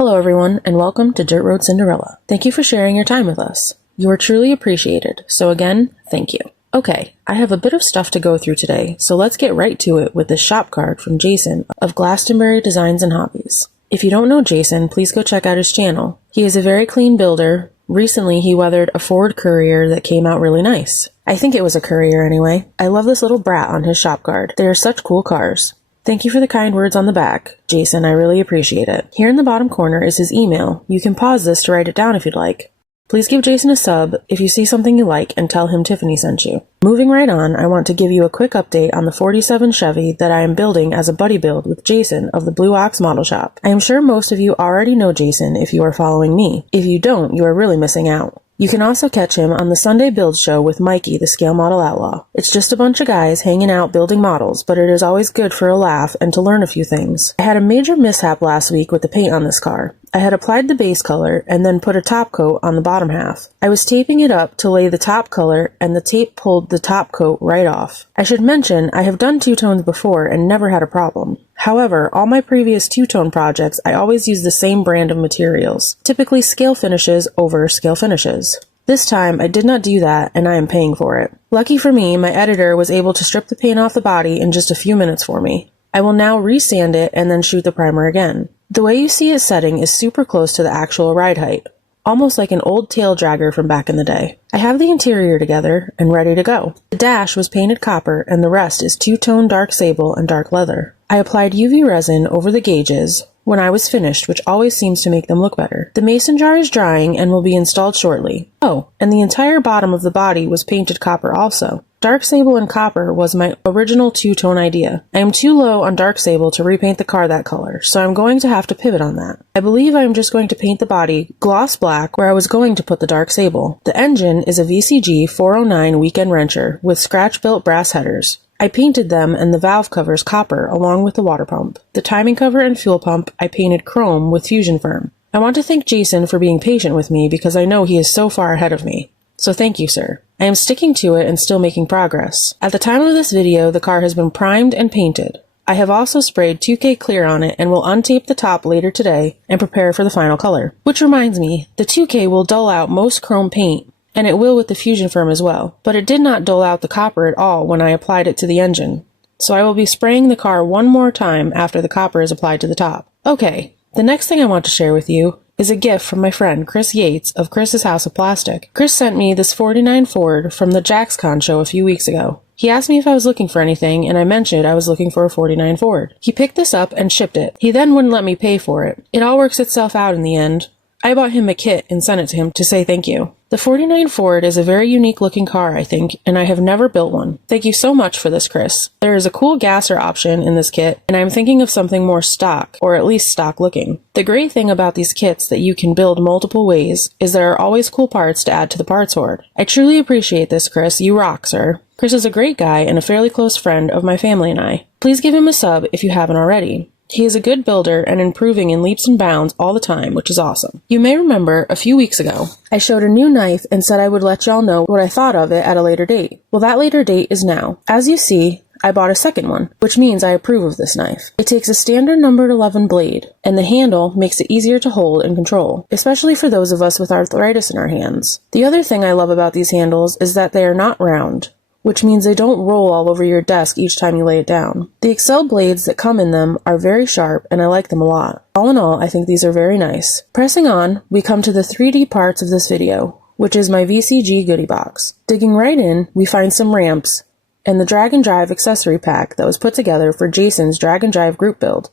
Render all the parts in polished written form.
Hello everyone, and welcome to Dirt Road Cinderella. Thank you for sharing your time with us. You are truly appreciated, so again, thank you. Okay, I have a bit of stuff to go through today, so let's get right to it with this shop card from Jason of Glastonbury Designs and Hobbies. If you don't know Jason, please go check out his channel. He is a very clean builder. Recently, he weathered a Ford Courier that came out really nice. I think it was a Courier anyway. I love this little brat on his shop card. They are such cool cars. Thank you for the kind words on the back. Jason, I really appreciate it. Here in the bottom corner is his email. You can pause this to write it down if you'd like. Please give Jason a sub if you see something you like and tell him Tiffany sent you. Moving right on, I want to give you a quick update on the 47 Chevy that I am building as a buddy build with Jason of the Blue Ox Model Shop. I am sure most of you already know Jason if you are following me. If you don't, you are really missing out. You can also catch him on the Sunday Build Show with Mikey, the Scale Model Outlaw. It's just a bunch of guys hanging out building models, but it is always good for a laugh and to learn a few things. I had a major mishap last week with the paint on this car. I had applied the base color and then put a top coat on the bottom half. I was taping it up to lay the top color and the tape pulled the top coat right off. I should mention I have done two-tones before and never had a problem. However, all my previous two-tone projects I always use the same brand of materials, typically scale finishes over scale finishes. This time I did not do that and I am paying for it. Lucky for me, my editor was able to strip the paint off the body in just a few minutes for me. I will now resand it and then shoot the primer again. The way you see it setting is super close to the actual ride height, almost like an old tail dragger from back in the day. I have the interior together and ready to go. The dash was painted copper and the rest is two-tone dark sable and dark leather. I applied UV resin over the gauges when I was finished, which always seems to make them look better. The mason jar is drying and will be installed shortly. Oh, and the entire bottom of the body was painted copper also. Dark sable and copper was my original two-tone idea. I am too low on dark sable to repaint the car that color, so I'm going to have to pivot on that. I believe I am just going to paint the body gloss black where I was going to put the dark sable. The engine is a VCG 409 weekend wrencher with scratch-built brass headers. I painted them and the valve covers copper along with the water pump. The timing cover and fuel pump I painted chrome with Fusion Firm. I want to thank Jason for being patient with me because I know he is so far ahead of me. So thank you, sir. I am sticking to it and still making progress. At the time of this video, the car has been primed and painted. I have also sprayed 2K clear on it and will untape the top later today and prepare for the final color. Which reminds me, the 2K will dull out most chrome paint, and it will with the Fusion Firm as well, but it did not dull out the copper at all when I applied it to the engine. So I will be spraying the car one more time after the copper is applied to the top. Okay, the next thing I want to share with you is a gift from my friend Chris Yates of Chris's House of Plastic. Chris sent me this 49 Ford from the JaxCon show a few weeks ago. He asked me if I was looking for anything, and I mentioned I was looking for a 49 Ford. He picked this up and shipped it. He then wouldn't let me pay for it. It all works itself out in the end. I bought him a kit and sent it to him to say thank you. The 49 Ford is a very unique looking car, I think, and I have never built one. Thank you so much for this, Chris. There is a cool gasser option in this kit, and I'm thinking of something more stock, or at least stock looking. The great thing about these kits that you can build multiple ways is there are always cool parts to add to the parts hoard. I truly appreciate this, Chris. You rock, sir. Chris is a great guy and a fairly close friend of my family and I. Please give him a sub if you haven't already. He is a good builder and improving in leaps and bounds all the time, which is awesome. You may remember a few weeks ago, I showed a new knife and said I would let y'all know what I thought of it at a later date. Well, that later date is now. As you see, I bought a second one, which means I approve of this knife. It takes a standard numbered 11 blade, and the handle makes it easier to hold and control, especially for those of us with arthritis in our hands. The other thing I love about these handles is that they are not round, which means they don't roll all over your desk each time you lay it down. The Excel blades that come in them are very sharp, and I like them a lot. All in all, I think these are very nice. Pressing on, we come to the 3D parts of this video, which is my VCG goodie box. Digging right in, we find some ramps, and the drag and drive accessory pack that was put together for Jason's drag and drive group build.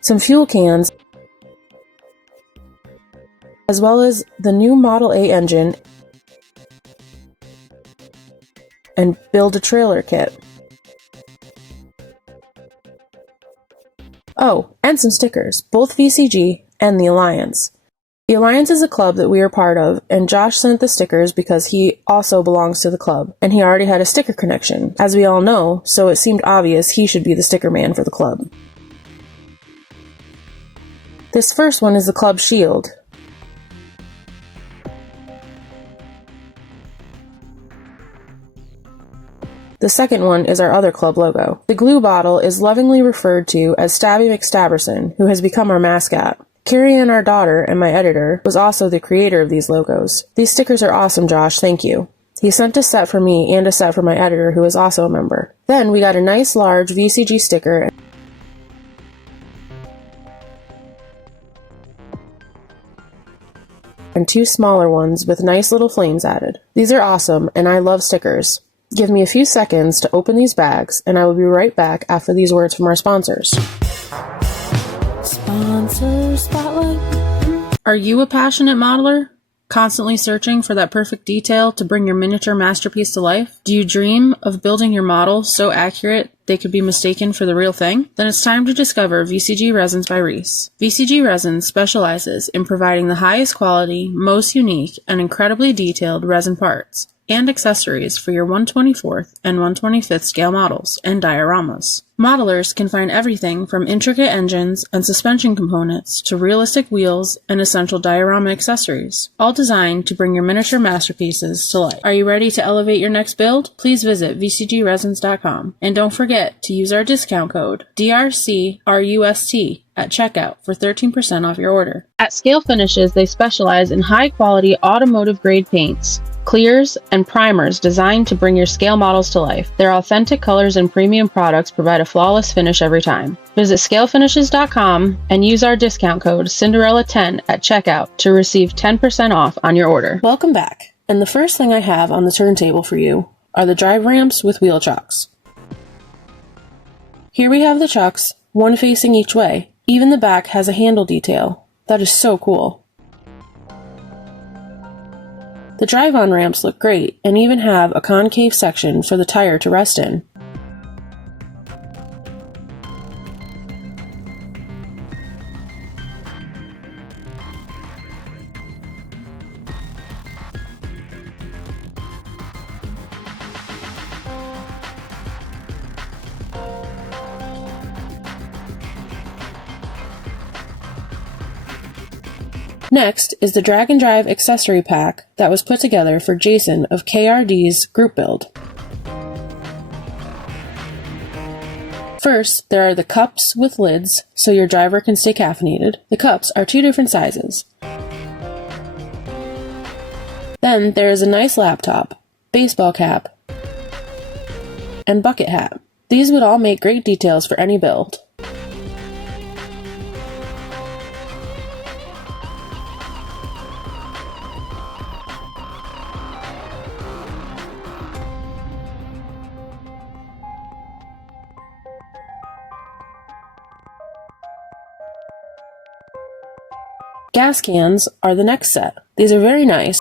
Some fuel cans, as well as the new Model A engine and build a trailer kit. Oh, and some stickers, both VCG and the Alliance. The Alliance is a club that we are part of, and Josh sent the stickers because he also belongs to the club, and he already had a sticker connection, as we all know, so it seemed obvious he should be the sticker man for the club. This first one is the club shield. The second one is our other club logo. The glue bottle is lovingly referred to as Stabby McStabberson, who has become our mascot. Carrie Ann, our daughter and my editor, was also the creator of these logos. These stickers are awesome, Josh, thank you. He sent a set for me and a set for my editor, who is also a member. Then we got a nice large VCG sticker and 2 smaller ones with nice little flames added. These are awesome, and I love stickers. Give me a few seconds to open these bags, and I will be right back after these words from our sponsors. Sponsor Spotlight. Are you a passionate modeler? Constantly searching for that perfect detail to bring your miniature masterpiece to life? Do you dream of building your model so accurate they could be mistaken for the real thing? Then it's time to discover VCG Resins by Reese. VCG Resins specializes in providing the highest quality, most unique, and incredibly detailed resin parts and accessories for your 1/24th and 1/25th scale models and dioramas. Modelers can find everything from intricate engines and suspension components to realistic wheels and essential diorama accessories, all designed to bring your miniature masterpieces to life. Are you ready to elevate your next build? Please visit vcgresins.com and don't forget to use our discount code DRCRUST at checkout for 13% off your order. At Scale Finishes, they specialize in high-quality automotive-grade paints, clears, and primers designed to bring your scale models to life. Their authentic colors and premium products provide a flawless finish every time. Visit scalefinishes.com and use our discount code Cinderella10 at checkout to receive 10% off on your order. Welcome back. And the first thing I have on the turntable for you are the drive ramps with wheel chocks. Here we have the chucks, one facing each way. Even the back has a handle detail. That is so cool. The drive-on ramps look great and even have a concave section for the tire to rest in. Next is the drag and drive accessory pack that was put together for Jason of KRD's group build. First, there are the cups with lids so your driver can stay caffeinated. The cups are 2 different sizes. Then there is a nice laptop, baseball cap, and bucket hat. These would all make great details for any build. Gas cans are the next set. These are very nice.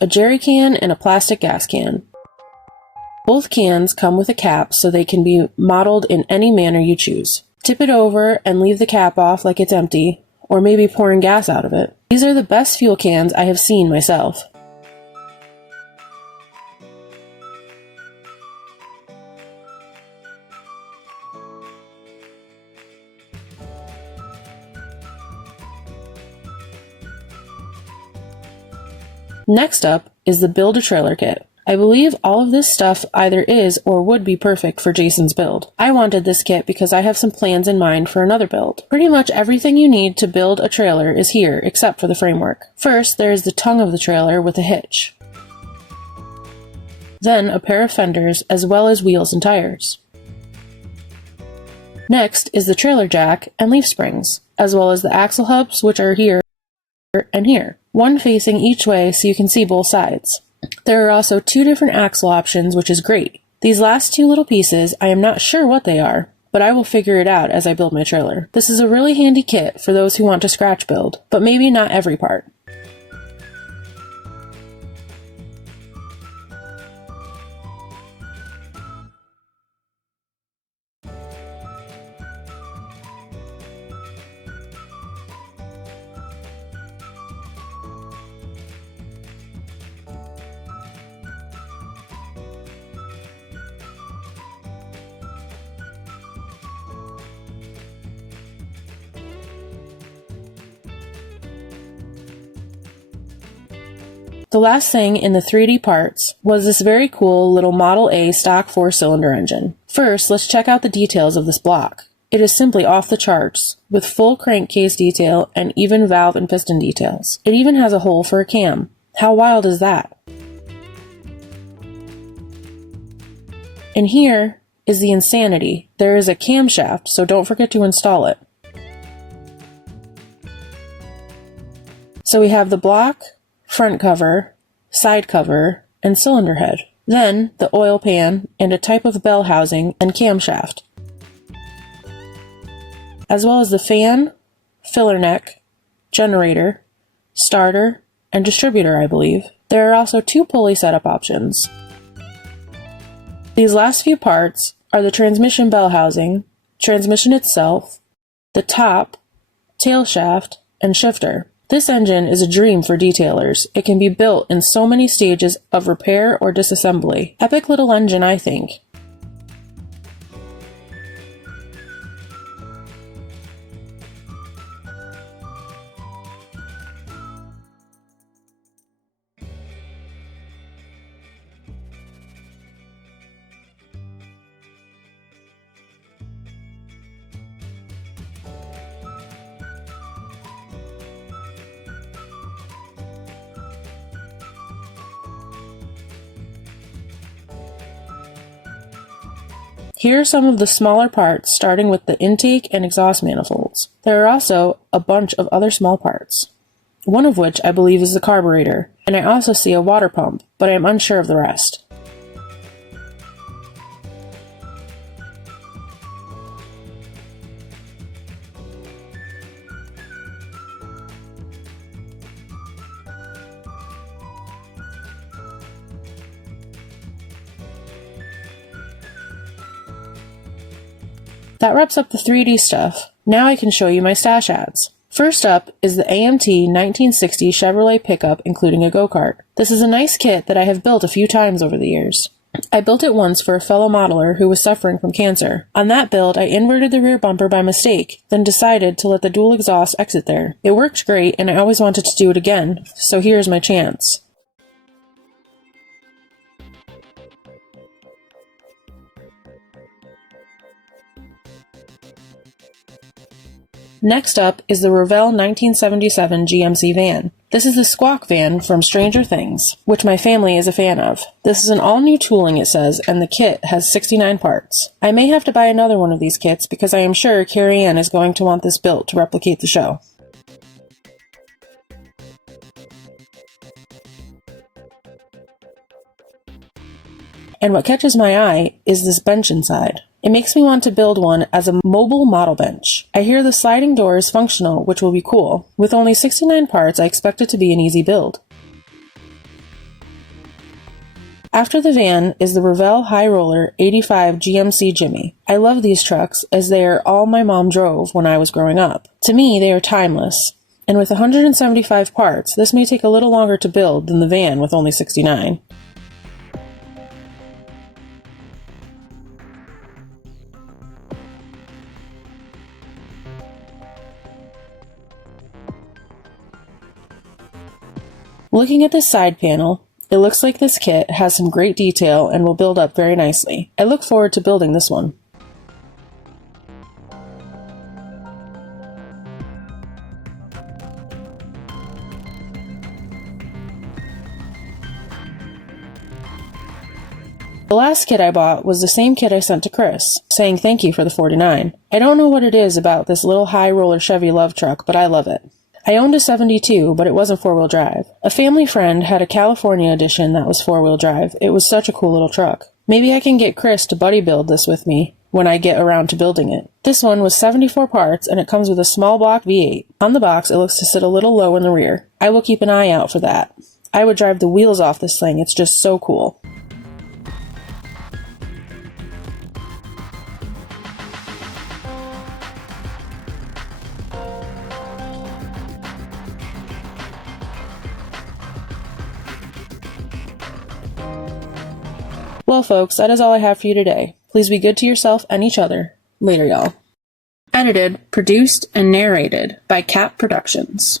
A jerry can and a plastic gas can. Both cans come with a cap so they can be modeled in any manner you choose. Tip it over and leave the cap off like it's empty, or maybe pouring gas out of it. These are the best fuel cans I have seen myself. Next up is the Build a Trailer Kit. I believe all of this stuff either is or would be perfect for Jason's build. I wanted this kit because I have some plans in mind for another build. Pretty much everything you need to build a trailer is here except for the framework. First, there is the tongue of the trailer with a hitch. Then a pair of fenders as well as wheels and tires. Next is the trailer jack and leaf springs, as well as the axle hubs, which are here and here, one facing each way so you can see both sides. There are also 2 different axle options, which is great. These last 2 little pieces, I am not sure what they are, but I will figure it out as I build my trailer. This is a really handy kit for those who want to scratch build, but maybe not every part. The last thing in the 3D parts was this very cool little Model A stock 4-cylinder engine. First, let's check out the details of this block. It is simply off the charts, with full crankcase detail and even valve and piston details. It even has a hole for a cam. How wild is that? And here is the insanity. There is a camshaft, so don't forget to install it. So we have the block, front cover, side cover, and cylinder head. Then the oil pan and a type of bell housing and camshaft, as well as the fan, filler neck, generator, starter, and distributor, I believe. There are also 2 pulley setup options. These last few parts are the transmission bell housing, transmission itself, the top, tail shaft, and shifter. This engine is a dream for detailers. It can be built in so many stages of repair or disassembly. Epic little engine, I think. Here are some of the smaller parts, starting with the intake and exhaust manifolds. There are also a bunch of other small parts, one of which I believe is the carburetor, and I also see a water pump, but I am unsure of the rest. That wraps up the 3D stuff. Now I can show you my stash ads. First up is the AMT 1960 Chevrolet pickup including a go-kart. This is a nice kit that I have built a few times over the years. I built it once for a fellow modeler who was suffering from cancer. On that build, I inverted the rear bumper by mistake, then decided to let the dual exhaust exit there. It worked great and I always wanted to do it again, so here's my chance. Next up is the Revell 1977 GMC van. This is the Squawk van from Stranger Things, which my family is a fan of. This is an all-new tooling, it says, and the kit has 69 parts. I may have to buy another one of these kits because I am sure Carrie Ann is going to want this built to replicate the show. And what catches my eye is this bench inside. It makes me want to build one as a mobile model bench. I hear the sliding door is functional, which will be cool. With only 69 parts, I expect it to be an easy build. After the van is the Revell High Roller 85 GMC Jimmy. I love these trucks as they are all my mom drove when I was growing up. To me, they are timeless. And with 175 parts, this may take a little longer to build than the van with only 69. Looking at this side panel, it looks like this kit has some great detail and will build up very nicely. I look forward to building this one. The last kit I bought was the same kit I sent to Chris, saying thank you for the 49. I don't know what it is about this little high roller Chevy love truck, but I love it. I owned a 72, but it wasn't 4-wheel drive. A family friend had a California edition that was 4-wheel drive. It was such a cool little truck. Maybe I can get Chris to buddy build this with me when I get around to building it. This one was 74 parts and it comes with a small block V8. On the box, it looks to sit a little low in the rear. I will keep an eye out for that. I would drive the wheels off this thing. It's just so cool. Well, folks, that is all I have for you today. Please be good to yourself and each other. Later, y'all. Edited, produced, and narrated by Cap Productions.